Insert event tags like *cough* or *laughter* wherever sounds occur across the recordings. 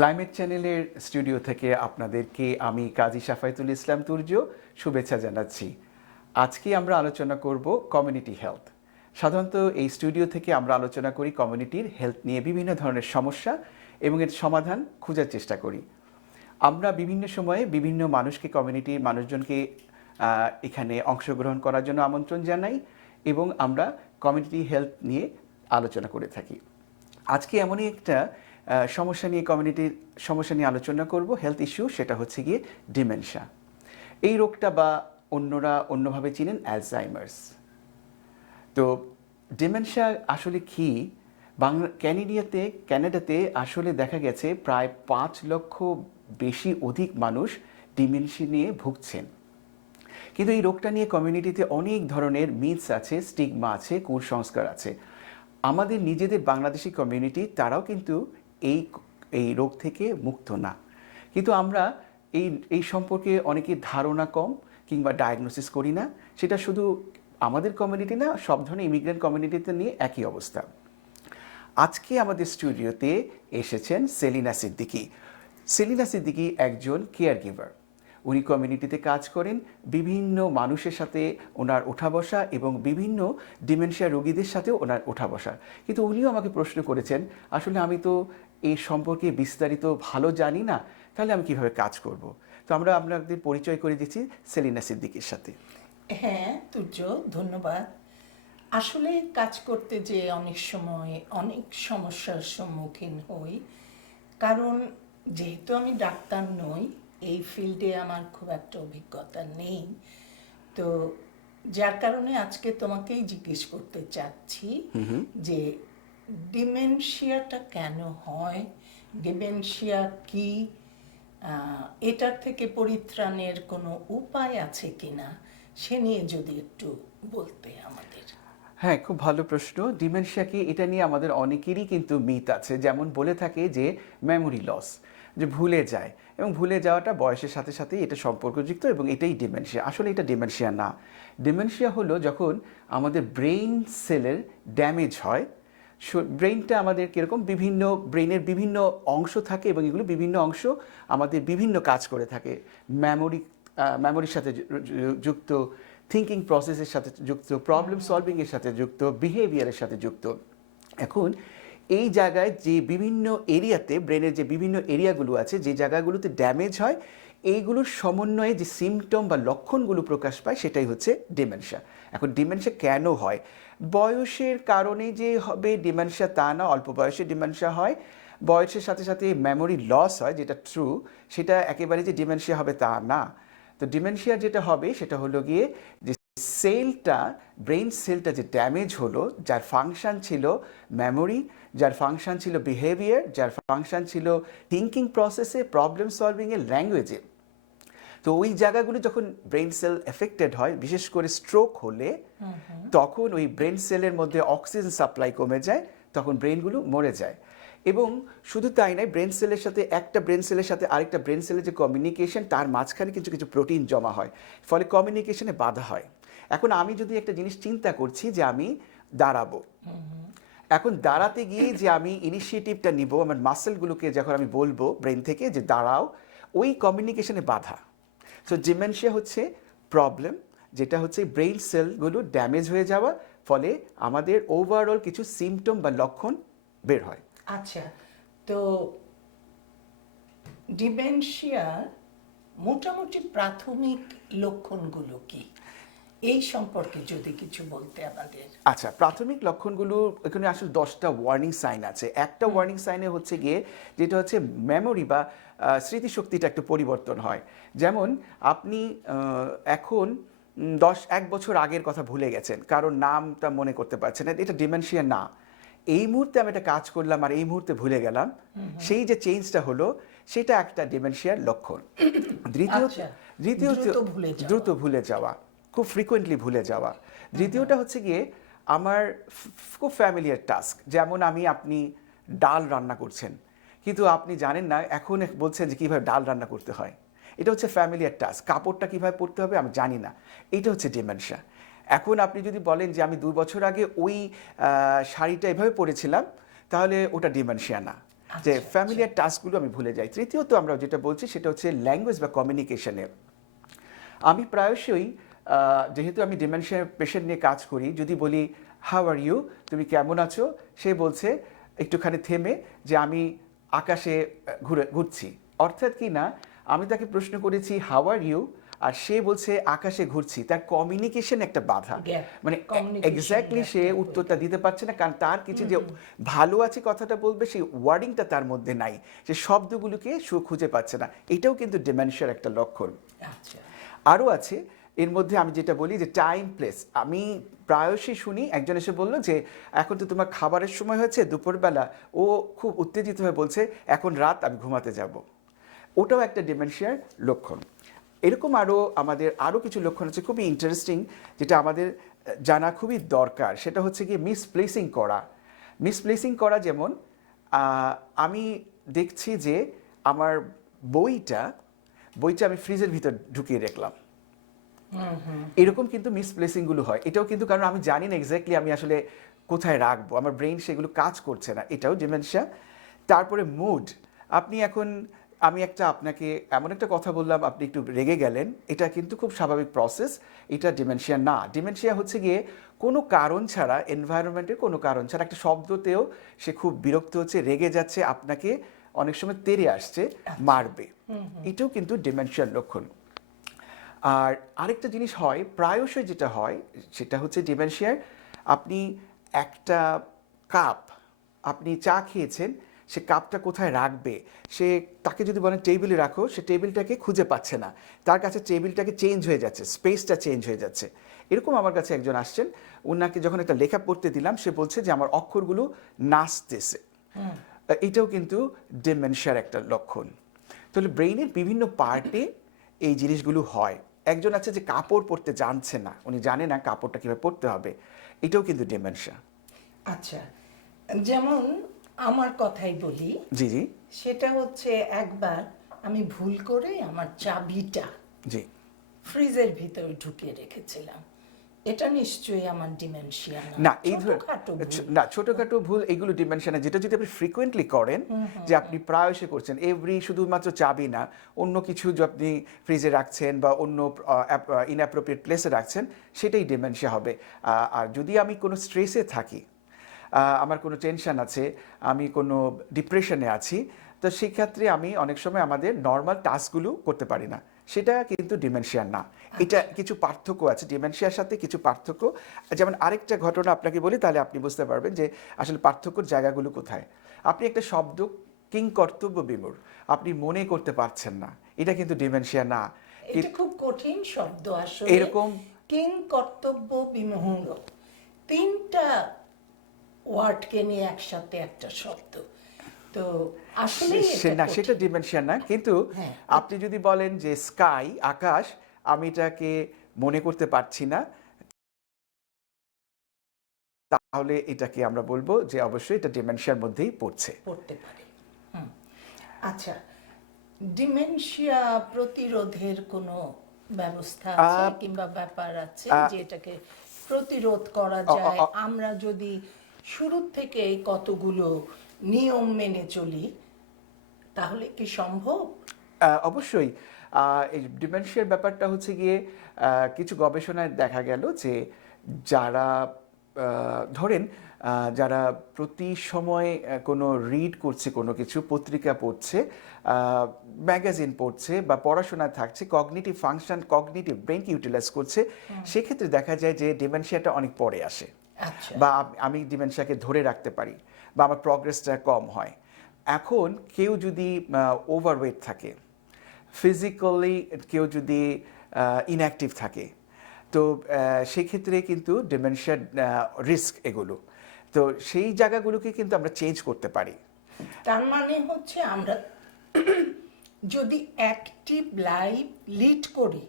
Climate চ্যানেলের studio থেকে আপনাদেরকে আমি কাজী সাফায়েতুল ইসলাম তুর্য শুভেচ্ছা জানাচ্ছি। আজকে আমরা আলোচনা করব কমিউনিটি হেলথ সাধারণত এই স্টুডিও থেকে আমরা আলোচনা করি কমিউনিটির হেলথ নিয়ে বিভিন্ন ধরনের সমস্যা এবং এর সমাধান খোঁজার চেষ্টা করি। আমরা বিভিন্ন সময়ে বিভিন্ন মানুষকে কমিউনিটির মানুষজনকে এখানে অংশগ্রহণ করার জন্য আমন্ত্রণ জানাই এবং আমরা কমিউনিটি হেলথ নিয়ে আলোচনা করে থাকি। আজকে এমনই একটা সমস্যা নিয়ে কমিউনিটির সমস্যা নিয়ে আলোচনা করব। হেলথ ইস্যু সেটা হচ্ছে গিয়ে ডিমেনশা এই রোগটা বা অন্যরা অন্যভাবে চিনেন অ্যালজাইমার্স তো ডিমেনশা আসলে কি? বাংলা, ক্যানেডিয়াতে, ক্যানাডাতে আসলে দেখা গেছে প্রায় পাঁচ লক্ষ বেশি অধিক মানুষ ডিমেনশি নিয়ে ভুগছেন। কিন্তু এই রোগটা নিয়ে কমিউনিটিতে অনেক ধরনের মিথস আছে স্টিগমা আছে, কুসংস্কার আছে। আমাদের নিজেদের বাংলাদেশি কমিউনিটি তারাও কিন্তু এই এই রোগ থেকে মুক্ত না। কিন্তু আমরা এই এই সম্পর্কে অনেকের ধারণা কম কিংবা ডায়াগনোসিস করি না। সেটা শুধু আমাদের কমিউনিটি না, সব ধরনের ইমিগ্রেন্ট কমিউনিটিতে নিয়ে একই অবস্থা। আজকে আমাদের স্টুডিওতে এসেছেন সেলিনা সিদ্দিকী। সেলিনা সিদ্দিকী একজন কেয়ার গিভার উনি কমিউনিটিতে কাজ করেন, বিভিন্ন মানুষের সাথে ওনার ওঠা বসা এবং বিভিন্ন ডিমেনশিয়া রোগীদের সাথেও ওনার ওঠা বসা কিন্তু উনিও আমাকে প্রশ্ন করেছেন, আসলে আমি তো এই সম্পর্কে বিস্তারিত ভালো জানি না তাহলে আমি কীভাবে কাজ করব? তো আমরা আপনাদের পরিচয় করে দিচ্ছি সেলিনা সিদ্দিকীর সাথে। হ্যাঁ তুর্য ধন্যবাদ। আসলে কাজ করতে যে অনেক সময় অনেক সমস্যার সম্মুখীন হই কারণ যেহেতু আমি ডাক্তার নই এই ফিল্ডে আমার খুব একটা অভিজ্ঞতা নেই। তো যার কারণে আজকে তোমাকেই জিজ্ঞেস করতে চাচ্ছি যে ডিমেনশিয়াটা কেন হয়? ডিমেনশিয়া কি? এটার থেকে পরিত্রাণের কোনো উপায় আছে কিনা? সে নিয়ে যদি একটু বলতে আমাদের। হ্যাঁ খুব ভালো প্রশ্ন। ডিমেনশিয়া কি? এটা নিয়ে আমাদের অনেকেরই কিন্তু মিথ আছে। যেমন বলে থাকে যে মেমোরি লস যে ভুলে যায়। এবং ভুলে যাওয়াটা বয়সের সাথে সাথে এটা সম্পর্কযুক্ত এবং এটাই ডিমেনশিয়া। আসলে এটা ডিমেনশিয়া না। ডিমেনশিয়া হলো যখন আমাদের ব্রেইন সেলের ড্যামেজ হয় ব্রেইনটা আমাদের কীরকম? বিভিন্ন ব্রেইনের বিভিন্ন অংশ থাকে এবং এগুলো বিভিন্ন অংশ আমাদের বিভিন্ন কাজ করে থাকে। মেমোরি মেমোরির সাথে যুক্ত থিঙ্কিং প্রসেসের সাথে যুক্ত প্রবলেম সলভিংয়ের সাথে যুক্ত বিহেভিয়ারের সাথে যুক্ত। এখন এই জায়গায় যে বিভিন্ন এরিয়াতে ব্রেনের যে বিভিন্ন এরিয়াগুলো আছে, যে জায়গাগুলোতে ড্যামেজ হয়, এইগুলোর সমন্বয়ে যে সিমটম বা লক্ষণগুলো প্রকাশ পায়, সেটাই হচ্ছে ডিমেনশিয়া এখন ডিমেনশিয়া কেন হয়? বয়সের কারণে যে হবে ডিমেনশিয়া তা না, অল্প বয়সে ডিমেনশিয়া হয়। বয়সের সাথে সাথে মেমোরি লস হয়, যেটা ট্রু সেটা একেবারে যে ডিমেনশিয়া হবে তা না। তো ডিমেনশিয়া যেটা হবে, সেটা হলো গিয়ে যে সেলটা ব্রেন সেলটা যে ড্যামেজ হলো, যার ফাংশন ছিল মেমোরি, যার ফাংশন ছিল বিহেভিয়ার, যার ফাংশন ছিল থিঙ্কিং প্রসেসে, প্রবলেম সলভিংয়ে ল্যাঙ্গুয়েজে। তো ওই জায়গাগুলো যখন ব্রেন সেল এফেক্টেড হয় বিশেষ করে স্ট্রোক হলে তখন ওই ব্রেন সেলের মধ্যে অক্সিজেন সাপ্লাই কমে যায় তখন ব্রেনগুলো মরে যায়। এবং শুধু তাই নয় ব্রেন সেলের সাথে একটা ব্রেন সেলের সাথে আরেকটা ব্রেন সেলের যে কমিউনিকেশন তার মাঝখানে কিছু কিছু প্রোটিন জমা হয় ফলে কমিউনিকেশনে বাধা হয়। এখন আমি যদি একটা জিনিস চিন্তা করছি যে আমি দাঁড়াবো। এখন দাঁড়াতে গিয়ে যে আমি ইনিশিয়েটিভটা নিব আমার মাসেলগুলোকে যখন আমি বলব ব্রেন থেকে যে দাঁড়াও ওই কমিউনিকেশনে বাধা। সো ডিমেনশিয়া হচ্ছে প্রবলেম যেটা হচ্ছে ব্রেইন সেলগুলো ড্যামেজ হয়ে যাওয়া, ফলে আমাদের ওভারঅল কিছু সিমটম বা লক্ষণ বের হয়। আচ্ছা তো ডিমেনশিয়া মোটামুটি প্রাথমিক লক্ষণগুলো কি? এই সম্পর্কে যদি কিছু বলতে আমাদের। আচ্ছা প্রাথমিক লক্ষণগুলো এখানে আসলে দশটা ওয়ার্নিং সাইন আছে। একটা ওয়ার্নিং সাইনে হচ্ছে গিয়ে যেটা হচ্ছে মেমোরি বা স্মৃতিশক্তিটা একটু পরিবর্তন হয়। যেমন আপনি এখন দশ এক বছর আগের কথা ভুলে গেছেন কারণ নামটা মনে করতে পারছেন না এটা ডিমেনশিয়া না। এই মুহূর্তে আমি একটা কাজ করলাম আর এই মুহূর্তে ভুলে গেলাম। সেই যে চেঞ্জটা হলো সেটা একটা ডিমেনশিয়ার লক্ষণ। *coughs* দ্বিতীয় আচ্ছা, দ্বিতীয়ত দ্রুত ভুলে যাওয়া। খুব ফ্রিকোয়েন্টলি ভুলে যাওয়া। দ্বিতীয়টা হচ্ছে গিয়ে আমার খুব ফ্যামিলিয়ার টাস্ক যেমন আমি আপনি ডাল রান্না করছেন কিন্তু আপনি জানেন না এখন বলছেন যে কীভাবে ডাল রান্না করতে হয়। এটা হচ্ছে ফ্যামিলিয়ার টাস্ক কাপড়টা কীভাবে পরতে হবে আমি জানি না। এটা হচ্ছে ডিমেনশিয়া এখন আপনি যদি বলেন যে আমি দু বছর আগে ওই শাড়িটা এভাবে পরেছিলাম তাহলে ওটা ডিমেনশিয়া না। যে আচ্ছা, ফ্যামিলিয়ার টাস্কগুলো আমি ভুলে যাই। তৃতীয়ত আমরা যেটা বলছি সেটা হচ্ছে ল্যাঙ্গুয়েজ বা কমিউনিকেশনের আমি প্রায়শই যেহেতু আমি ডিমেনশিয়া পেশেন্ট নিয়ে কাজ করি যদি বলি হাউ আর ইউ তুমি কেমন আছো? সে বলছে একটুখানি থেমে যে আমি আকাশে ঘুরে ঘুরছি। অর্থাৎ কি না আমি তাকে প্রশ্ন করেছি হাউ আর ইউ আর সে বলছে আকাশে ঘুরছি। তার কমিউনিকেশন একটা বাধা। মানে এক্স্যাক্টলি সে উত্তরটা দিতে পারছে না কারণ তার কিছু যে ভালো আছে কথাটা বলবে সেই ওয়ার্ডিংটা তার মধ্যে নাই। সে শব্দগুলোকে সু খুঁজে পাচ্ছে না। এটাও কিন্তু ডিমেনশিয়ার একটা লক্ষণ। আচ্ছা। আরও আছে এর মধ্যে আমি যেটা বলি যে টাইম প্লেস আমি প্রায়শই শুনি, একজন এসে বলল যে, এখন তো তোমার খাবারের সময় হয়েছে, দুপুরবেলা। ও খুব উত্তেজিত হয়ে বলছে, এখন রাত, আমি ঘুমাতে যাব। ওটাও একটা ডিমেনশিয়ার লক্ষণ। এরকম আরও আমাদের আরও কিছু লক্ষণ আছে খুবই ইন্টারেস্টিং যেটা আমাদের জানা খুবই দরকার। সেটা হচ্ছে গিয়ে মিসপ্লেসিং করা। মিসপ্লেসিং করা যেমন আমি দেখছি যে আমার বইটা বইটা আমি ফ্রিজের ভিতর ঢুকিয়ে রাখলাম এরকম কিন্তু মিসপ্লেসিংগুলো হয়। এটাও কিন্তু কারণ আমি জানি না এক্স্যাক্টলি আমি আসলে কোথায় রাখব। আমার ব্রেন সেগুলো কাজ করছে না। এটাও ডিমেনশিয়া তারপরে মুড আপনি এখন আমি একটা আপনাকে এমন একটা কথা বললাম আপনি একটু রেগে গেলেন। এটা কিন্তু খুব স্বাভাবিক প্রসেস এটা ডিমেনশিয়া না। ডিমেনশিয়া হচ্ছে গিয়ে কোনো কারণ ছাড়া এনভায়রনমেন্টের কোনো কারণ ছাড়া একটা শব্দতেও সে খুব বিরক্ত হচ্ছে রেগে যাচ্ছে আপনাকে অনেক সময় তেরে আসছে মারবে। এটাও কিন্তু ডিমেনশিয়ার লক্ষণ। আর আরেকটা জিনিস হয় প্রায়শই যেটা হয় সেটা হচ্ছে ডিমেনশিয়ার। আপনি একটা কাপ আপনি চা খেয়েছেন সে কাপটা কোথায় রাখবে? সে তাকে যদি বলেন টেবিলে রাখো সে টেবিলটাকে খুঁজে পাচ্ছে না। তার কাছে টেবিলটাকে চেঞ্জ হয়ে যাচ্ছে স্পেসটা চেঞ্জ হয়ে যাচ্ছে। এরকম আমার কাছে একজন আসছেন ওনাকে যখন একটা লেখা পড়তে দিলাম সে বলছে যে আমার অক্ষরগুলো নাচতেছে। এটাও কিন্তু ডিমেনশিয়ার একটা লক্ষণ। তাহলে ব্রেইনের বিভিন্ন পার্টে এই জিনিসগুলো হয়। একজন আছে যে কাপড় পরতে জানছে না উনি জানে না কাপড়টা কীভাবে পরতে হবে। এটাও কিন্তু ডিমেনশিয়া আচ্ছা যেমন আমার কথাই বলি জি জি। সেটা হচ্ছে একবার আমি ভুল করে আমার চাবিটা জি। ফ্রিজের ভিতরে ঢুকিয়ে রেখেছিলাম। এটা নিশ্চয়ই আমার ডিমেনশিয়া না। এই ধর ছোটখাটো ভুল। না ছোটখাটো ভুল এইগুলো ডিমেনশন না। যেটা যদি আপনি ফ্রিকোয়েন্টলি করেন যে আপনি প্রায়শই করছেন এভরি শুধুমাত্র চাবি না অন্য কিছু যে আপনি ফ্রিজে রাখছেন বা অন্য ইনঅ্যাপ্রোপ্রিয়েট প্লেসে রাখছেন সেটাই ডিমেনশিয়া হবে। আর যদি আমি কোনো স্ট্রেসে থাকি আমার কোনো টেনশন আছে আমি কোনো ডিপ্রেশনে আছি তো সেক্ষেত্রে আমি অনেক সময় আমাদের নর্মাল টাস্কগুলো করতে পারি না। সেটা কিন্তু ডিমেনশিয়ার না। এটা কিছু পার্থক্য আছে ডিমেনশিয়ার সাথে কিছু পার্থক্য। যেমন আরেকটা ঘটনা আপনাকে বলি তাহলে আপনি বুঝতে পারবেন যে আসলে পার্থক্যর জায়গাগুলো কোথায়। আপনি একটা শব্দ কিং কর্তব্য বিমূর আপনি মনে করতে পারছেন না। এটা কিন্তু ডিমেনশিয়া না। এটা খুব কঠিন শব্দ আসলে। এরকম- কিং কর্তব্য বিমোহন তিনটা ওয়ার্ডকে নিয়ে একসাথে একটা শব্দ। তো আসলে না সেটা ডিমেনশিয়া না কিন্তু হ্যাঁ। আপনি যদি বলেন যে স্কাই আকাশ আমি এটাকে মনে করতে পারছি না তাহলে এটাকে আমরা বলব যে অবশ্যই এটা ডিমেনশিয়ার মধ্যেই পড়ছে। পড়তে পারি। হুম। আচ্ছা ডিমেনশিয়া প্রতিরোধের কোনো ব্যবস্থা আছে কিংবা ব্যাপার আছে যে এটাকে প্রতিরোধ করা যায়? আমরা যদি শুরু থেকে কতগুলো নিয়ম মেনে চলি তাহলে কি সম্ভব? অবশ্যই। এই ডিমেনশিয়ার ব্যাপারটা হচ্ছে গিয়ে কিছু গবেষণায় দেখা গেল যে যারা ধরেন যারা প্রতি সময় কোনো রিড করছে কোনো কিছু পত্রিকা পড়ছে ম্যাগাজিন পড়ছে বা পড়াশোনায় থাকছে কগনিটিভ ফাংশন কগনিটিভ ব্রেনকে ইউটিলাইজ করছে সেক্ষেত্রে দেখা যায় যে ডিমেনশিয়াটা অনেক পরে আসে। বা আমি ডিমেনশিয়াকে ধরে রাখতে পারি বা আমার প্রগ্রেসটা কম হয়। এখন কেউ যদি ওভারওয়েট থাকে ফিজিক্যালি কেউ যদি ইনঅ্যাক্টিভ থাকে তো সেক্ষেত্রে কিন্তু ডিমেনশিয়ার রিস্ক এগুলো। তো সেই জায়গাগুলোকে কিন্তু আমরা চেঞ্জ করতে পারি। তার মানে হচ্ছে আমরা যদি অ্যাক্টিভ লাইফ লিড করি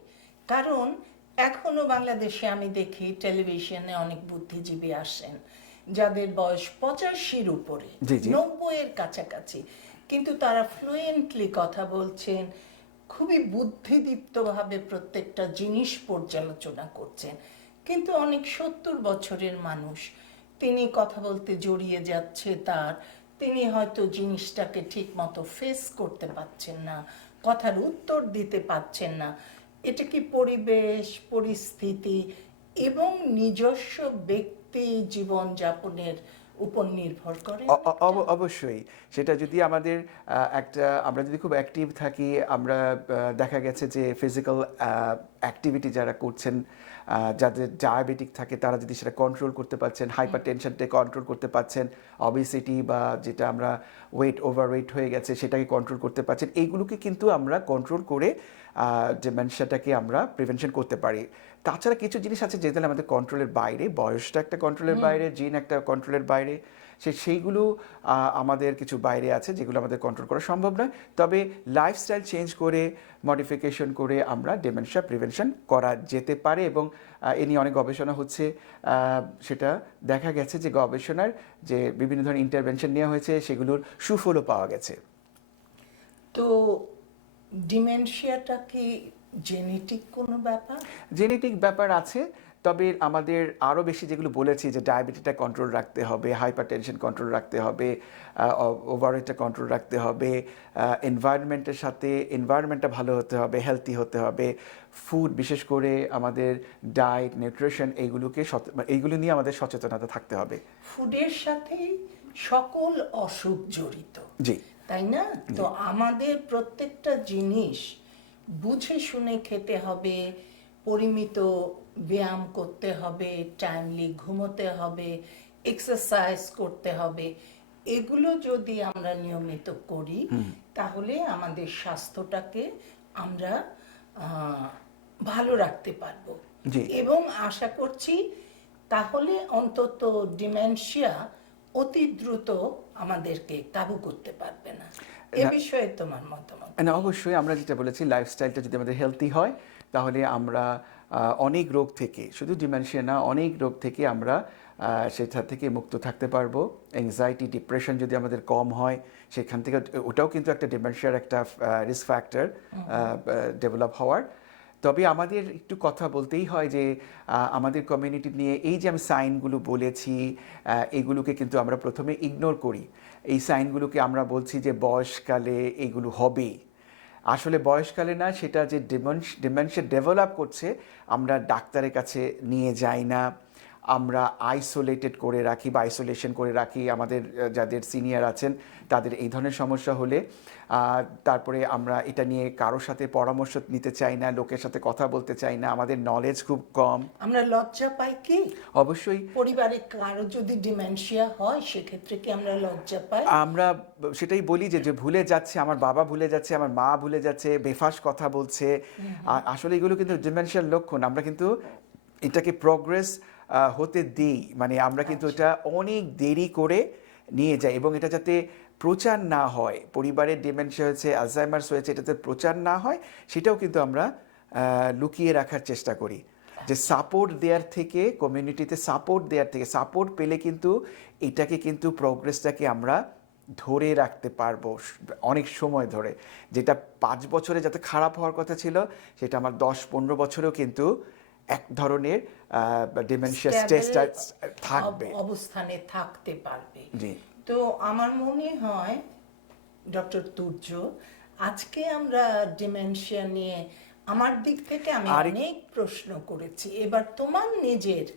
কারণ এখনও বাংলাদেশে আমি দেখি টেলিভিশনে অনেক বুদ্ধিজীবী আসেন যাদের বয়স পঁচাশির উপরে। নব্বইয়ের কাছাকাছি। কিন্তু তারা ফ্লুয়েন্টলি কথা বলছেন খুবই বুদ্ধিদীপ্তভাবে প্রত্যেকটা জিনিস পর্যালোচনা করছেন। কিন্তু অনেক সত্তর বছরের মানুষ তিনি কথা বলতে জড়িয়ে যাচ্ছে তার তিনি হয়তো জিনিসটাকে ঠিক মতো ফেস করতে পারছেন না কথার উত্তর দিতে পারছেন না। এটা কি পরিবেশ পরিস্থিতি এবং নিজস্ব ব্যক্তি জীবনযাপনের উপর নির্ভর করে? অবশ্যই। সেটা যদি আমাদের একটা আমরা যদি খুব অ্যাক্টিভ থাকি আমরা দেখা গেছে যে ফিজিক্যাল অ্যাক্টিভিটি যারা করছেন যাদের ডায়াবেটিক থাকে তারা যদি সেটা কন্ট্রোল করতে পারছেন হাইপার টেনশনটা কন্ট্রোল করতে পারছেন অবিসিটি বা যেটা আমরা ওয়েট ওভার ওভারওয়েট হয়ে গেছে সেটাকে কন্ট্রোল করতে পারছেন এইগুলোকে কিন্তু আমরা কন্ট্রোল করে ডিমেনশিয়াটাকে আমরা প্রিভেনশন করতে পারি। তাছাড়া কিছু জিনিস আছে যেগুলো আমাদের কন্ট্রোলের বাইরে বয়সটা একটা কন্ট্রোলের বাইরে জিন একটা কন্ট্রোলের বাইরে সে সেইগুলো আমাদের কিছু বাইরে আছে যেগুলো আমাদের কন্ট্রোল করা সম্ভব নয়। তবে লাইফস্টাইল চেঞ্জ করে মডিফিকেশন করে আমরা ডিমেনশিয়া প্রিভেনশন করা যেতে পারে এবং এ নিয়ে অনেক গবেষণা হচ্ছে। সেটা দেখা গেছে যে গবেষণার যে বিভিন্ন ধরনের ইন্টারভেনশন নেওয়া হয়েছে সেগুলোর সুফলও পাওয়া গেছে। তো ডিমেনশিয়াটা কি জেনেটিক কোনো ব্যাপার? জেনেটিক ব্যাপার আছে তবে আমাদের আরও বেশি যেগুলো বলেছি যে ডায়াবেটিসটা কন্ট্রোল রাখতে হবে হাইপার টেনশন কন্ট্রোল রাখতে হবে ওভারওয়েটটা কন্ট্রোল রাখতে হবে এনভায়রনমেন্টের সাথে এনভায়রনমেন্টটা ভালো হতে হবে হেলদি হতে হবে ফুড বিশেষ করে আমাদের ডায়েট নিউট্রিশন এইগুলোকে এইগুলো নিয়ে আমাদের সচেতনতা থাকতে হবে। ফুডের সাথে সকল অসুখ জড়িত। জি। তাই না? তো আমাদের প্রত্যেকটা জিনিস বুঝে শুনে খেতে হবে পরিমিত ব্যায়াম করতে হবে টাইমলি ঘুমোতে হবে এক্সারসাইজ করতে হবে। এগুলো যদি আমরা নিয়মিত করি তাহলে আমাদের স্বাস্থ্যটাকে আমরা ভালো রাখতে পারব। এবং আশা করছি তাহলে অন্তত ডিমেনশিয়া অতি দ্রুত আমাদেরকে কাবু করতে পারবে না। এ বিষয়ে তোমার মতামত না অবশ্যই আমরা যেটা বলেছি লাইফস্টাইলটা যদি আমাদের হেলদি হয় তাহলে আমরা অনেক রোগ থেকে শুধু ডিমেনশিয়া না অনেক রোগ থেকে আমরা সেটা থেকে মুক্ত থাকতে পারব। অ্যাংজাইটি ডিপ্রেশন যদি আমাদের কম হয় সেখান থেকে ওটাও কিন্তু একটা ডিমেনশিয়ার একটা রিস্ক ফ্যাক্টর ডেভেলপ হওয়ার। তবে আমাদের একটু কথা বলতেই হয় যে আমাদের কমিউনিটি নিয়ে এই যে আমি সাইনগুলো বলেছি এগুলোকে কিন্তু আমরা প্রথমে ইগনোর করি। এই সাইনগুলোকে আমরা বলছি যে বয়সকালে এগুলো হবে। আসলে বয়সকালে না, সেটা যে ডিমেনশিয়া ডেভেলপ করছে, আমরা ডাক্তারের কাছে নিয়ে যাই না। আমরা আইসোলেটেড করে রাখি বা আইসোলেশন করে রাখি আমাদের যাদের সিনিয়র আছেন তাদের এই ধরনের সমস্যা হলে তারপরে আমরা এটা নিয়ে কারোর সাথে পরামর্শ নিতে চাই না লোকের সাথে কথা বলতে চাই না আমাদের নলেজ খুব কম। আমরা লজ্জা পাই কি? অবশ্যই। পরিবারে কারও যদি ডিমেনশিয়া হয় সেক্ষেত্রে কি আমরা লজ্জা পাই? আমরা সেটাই বলি যে যে ভুলে যাচ্ছে আমার বাবা ভুলে যাচ্ছে আমার মা ভুলে যাচ্ছে বেফাস কথা বলছে। আসলে এগুলো কিন্তু ডিমেনশিয়ার লক্ষণ। আমরা কিন্তু এটাকে প্রগ্রেস হতে দিই। মানে আমরা কিন্তু এটা অনেক দেরি করে নিয়ে যাই এবং এটা যাতে প্রচার না হয়। পরিবারের ডিমেনশিয়া হয়েছে আলজাইমার্স হয়েছে এটাতে প্রচার না হয় সেটাও কিন্তু আমরা লুকিয়ে রাখার চেষ্টা করি। যে সাপোর্ট দেওয়ার থেকে কমিউনিটিতে সাপোর্ট দেওয়ার থেকে সাপোর্ট পেলে কিন্তু এটাকে কিন্তু প্রগ্রেসটাকে আমরা ধরে রাখতে পারব অনেক সময় ধরে। যেটা পাঁচ বছরে যাতে খারাপ হওয়ার কথা ছিল সেটা আমার দশ পনেরো বছরেও কিন্তু এক ধরনের ডিমেনশিয়া স্টেজটা থাকবে। অবস্থানে থাকতে পারবে। জি। তো আমার মনে হয় ডক্টর তুর্য আজকে আমরা ডিমেনশিয়া নিয়ে আমার দিক থেকে আমি অনেক প্রশ্ন করেছি। এবার তোমার নিজের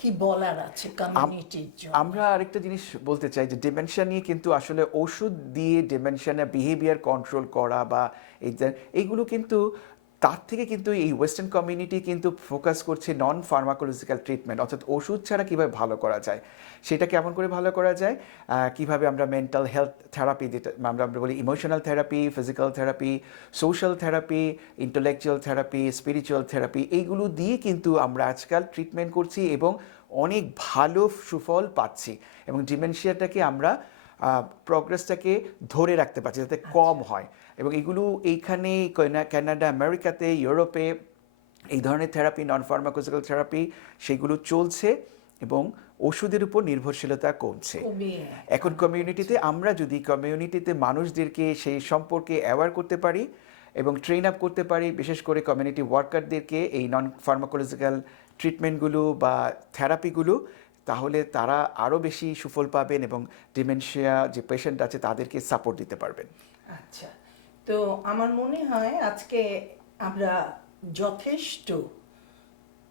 কি বলার আছে কমিউনিটির জন্য? আমরা আরেকটা জিনিস বলতে চাই যে ডিমেনশিয়া নিয়ে কিন্তু আসলে ওষুধ দিয়ে ডিমেনশিয়া বিহেভিয়ার কন্ট্রোল করা বা এই এইগুলো কিন্তু তার থেকে কিন্তু এই ওয়েস্টার্ন কমিউনিটি কিন্তু ফোকাস করছে নন ফার্মাকোলজিক্যাল ট্রিটমেন্ট অর্থাৎ ওষুধ ছাড়া কীভাবে ভালো করা যায় সেটা কেমন করে ভালো করা যায় কীভাবে আমরা মেন্টাল হেলথ থেরাপি যেটা আমরা আমরা বলি emotional therapy physical therapy social therapy intellectual therapy spiritual therapy এইগুলো দিয়ে কিন্তু আমরা আজকাল ট্রিটমেন্ট করছি এবং অনেক ভালো সুফল পাচ্ছি এবং ডিমেনশিয়াটাকে আমরা প্রগ্রেসটাকে ধরে রাখতে পারছি যাতে কম হয়। এবং এগুলো এইখানে কানা- কানাডা আমেরিকাতে ইউরোপে এই ধরনের থেরাপি নন ফার্মাকোজিক্যাল থেরাপি সেগুলো চলছে এবং ওষুধের উপর নির্ভরশীলতা কমছে। এখন কমিউনিটিতে আমরা যদি কমিউনিটিতে মানুষদেরকে সেই সম্পর্কে অ্যাওয়ার করতে পারি এবং ট্রেন আপ করতে পারি বিশেষ করে কমিউনিটি ওয়ার্কারদেরকে এই নন ফার্মাকোলজিক্যাল ট্রিটমেন্টগুলো বা থেরাপিগুলো তাহলে তারা আরও বেশি সুফল পাবেন এবং ডিমেনশিয়া যে পেশেন্ট আছে তাদেরকে সাপোর্ট দিতে পারবেন। আচ্ছা। তো আমার মনে হয় আজকে আমরা যথেষ্ট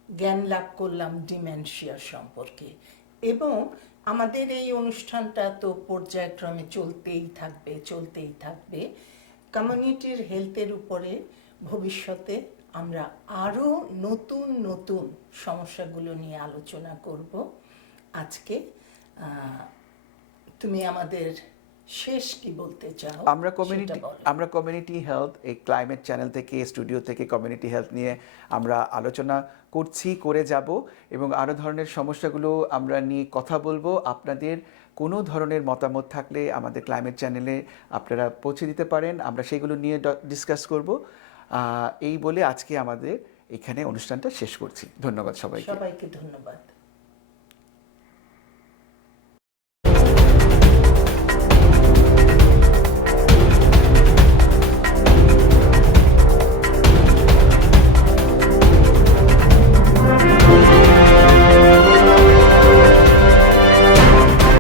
জ্ঞান লাভ করলাম ডিমেনশিয়া সম্পর্কে। এবং আমাদের এই অনুষ্ঠানটা তো পর্যায়ক্রমে চলতেই থাকবে চলতেই থাকবে। কমিউনিটির হেলথের উপরে ভবিষ্যতে আমরা আরও নতুন নতুন সমস্যাগুলো নিয়ে আলোচনা করব। আজকে তুমি আমাদের শেষ কি বলতে চাও? আমরা কমিউনিটি আমরা কমিউনিটি হেলথ এই ক্লাইমেট চ্যানেল থেকে স্টুডিও থেকে কমিউনিটি হেলথ নিয়ে আমরা আলোচনা করছি করে যাব এবং আরও ধরনের সমস্যাগুলো আমরা নিয়ে কথা বলব। আপনাদের কোনো ধরনের মতামত থাকলে আমাদের ক্লাইমেট চ্যানেলে আপনারা পৌঁছে দিতে পারেন। আমরা সেগুলো নিয়ে ডিসকাস করব। এই বলে আজকে আমাদের এখানে অনুষ্ঠানটা শেষ করছি। ধন্যবাদ সবাইকে। সবাইকে ধন্যবাদ।